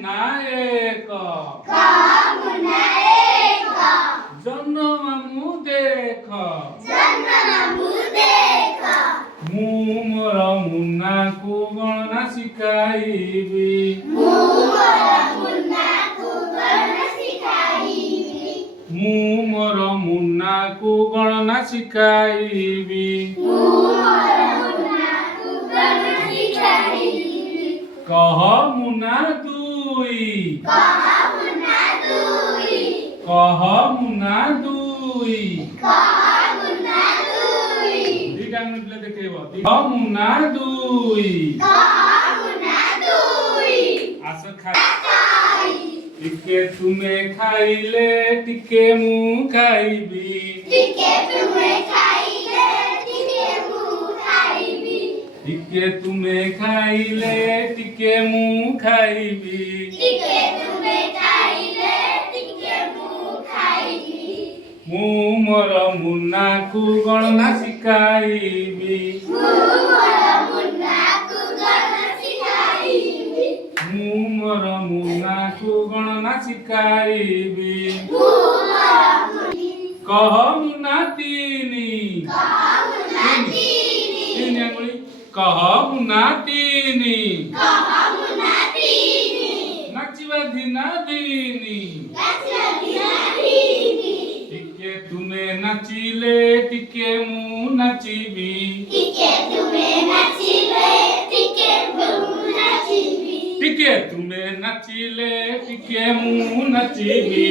ଏକ ଜହ୍ନ ମାମୁଁ ଦେଖ ମୁଁ ମୋର ମୁନାକୁ ଗଣନା ଶିଖାଇବି ମୁଁ ମୋର ମୁନାକୁ ଗଣନା ଶିଖାଇବି କହ ମୁନା ଦୁଇ କହ ମୁନା ଦୁଇ ଦିଟା ଆଙ୍ଗୁଳି ଦେଖେଇବ କହ ମୁନା ଦୁଇ ଆସ ଖାଇ ଟିକେ ତୁମେ ଖାଇଲେ ଟିକେ ମୁଁ ଖାଇବି ଟିକେ ତୁମେ ଖାଇଲେ ଟିକେ ମୁଁ ଖାଇବି ମୁଁ ମୋର ମୁନାକୁ ଗଣନା ଶିଖାଇବି ମୁଁ ମୋର ମୁନାକୁ ଗଣନା ଶିଖାଇବି କହ ମୁନା ତିନି ଆଙ୍ଗୁଳି କହ ମୁନା ତିନି ନାଚିବା ଧିନା ଦିନି ଟିକେ ତୁମେ ନାଚିଲେ ଟିକେ ମୁଁ ନାଚିବି ଟିକେ ତୁମେ ନାଚିଲେ ଟିକେ ମୁଁ ନାଚିବି